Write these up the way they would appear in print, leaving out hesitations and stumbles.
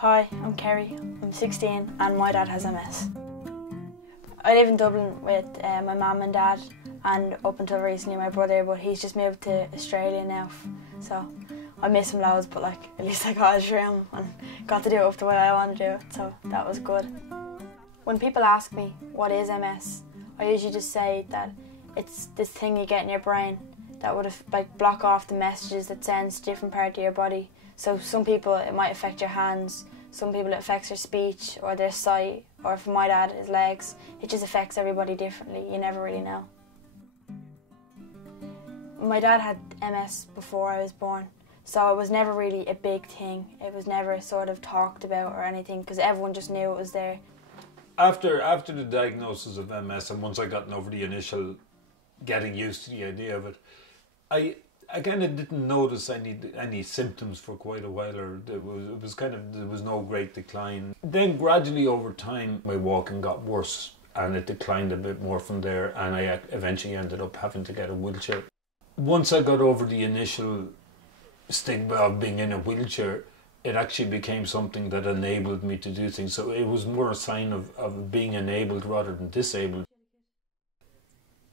Hi, I'm Kerry, I'm 16 and my dad has MS. I live in Dublin with my mum and dad and up until recently my brother, but he's just moved to Australia now, so I miss him loads, but like at least I got his room and got to do it up the way I want to do it, so that was good. When people ask me what is MS, I usually just say that it's this thing you get in your brain that would block off the messages that sends to different part of your body. So some people it might affect your hands, some people it affects their speech or their sight, or for my dad, his legs. It just affects everybody differently, you never really know. My dad had MS before I was born, so it was never really a big thing. It was never sort of talked about or anything because everyone just knew it was there. After the diagnosis of MS and once I gotten over the initial getting used to the idea of it, I kind of didn't notice any symptoms for quite a while, or there was no great decline. Then gradually over time my walking got worse and it declined a bit more from there, and I eventually ended up having to get a wheelchair. Once I got over the initial stigma of being in a wheelchair, it actually became something that enabled me to do things. So it was more a sign of being enabled rather than disabled.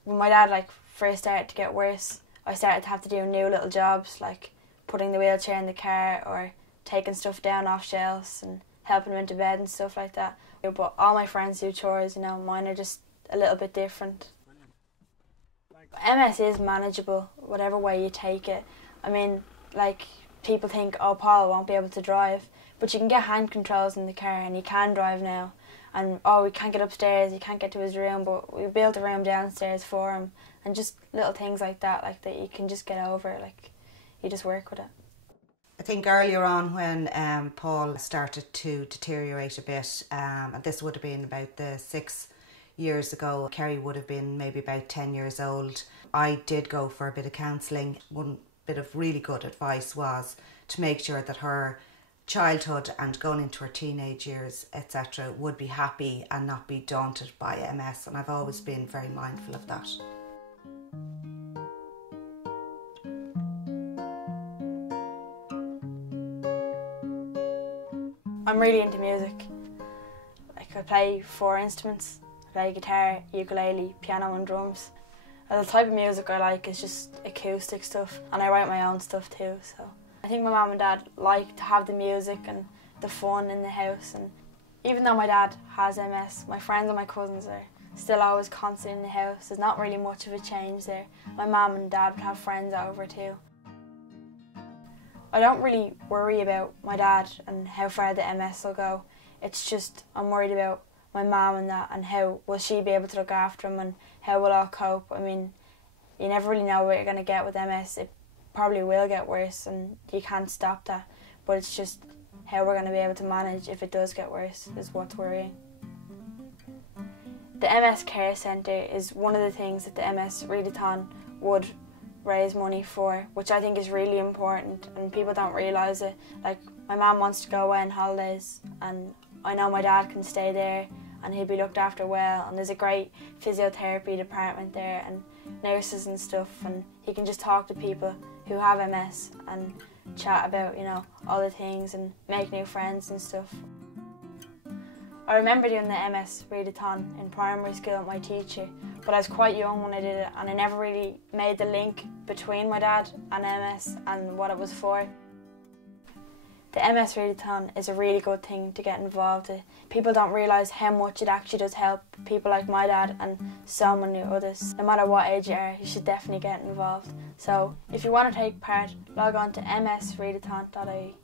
When my dad first started to get worse, I started to have to do new little jobs like putting the wheelchair in the car or taking stuff down off shelves and helping him into bed and stuff like that. But all my friends do chores, you know, mine are just a little bit different. MS is manageable, whatever way you take it. I mean, people think, oh, Paul won't be able to drive, but you can get hand controls in the car and he can drive now. And oh, we can't get upstairs, he can't get to his room, but we built a room downstairs for him. And just little things like that you can just get over, you just work with it. I think earlier on when Paul started to deteriorate a bit, and this would have been about 6 years ago, Kerry would have been maybe about 10 years old. I did go for a bit of counselling. One bit of really good advice was to make sure that her childhood and going into her teenage years, etc., would be happy and not be daunted by MS, and I've always been very mindful of that. I'm really into music. I play 4 instruments. I play guitar, ukulele, piano and drums. And the type of music I like is just acoustic stuff, and I write my own stuff too. So I think my mum and dad like to have the music and the fun in the house, and even though my dad has MS, my friends and my cousins are still always constant in the house. There's not really much of a change there. My mum and dad would have friends over too. I don't really worry about my dad and how far the MS will go. It's just I'm worried about my mum and that, and how will she be able to look after him and how we'll all cope. I mean, you never really know what you're going to get with MS. It probably will get worse and you can't stop that, but it's just how we're going to be able to manage if it does get worse is what's worrying. The MS Care Centre is one of the things that the MS READaTHON would raise money for, which I think is really important and people don't realise it. My mum wants to go away on holidays and I know my dad can stay there and he'll be looked after well, and there's a great physiotherapy department there and nurses and stuff, and he can just talk to people who have MS and chat about, you know, all the things and make new friends and stuff. I remember doing the MS READaTHON in primary school with my teacher, but I was quite young when I did it and I never really made the link between my dad and MS and what it was for. The MS READaTHON is a really good thing to get involved in. People don't realise how much it actually does help people like my dad and so many others. No matter what age you are, you should definitely get involved. So if you want to take part, log on to msreadathon.ie.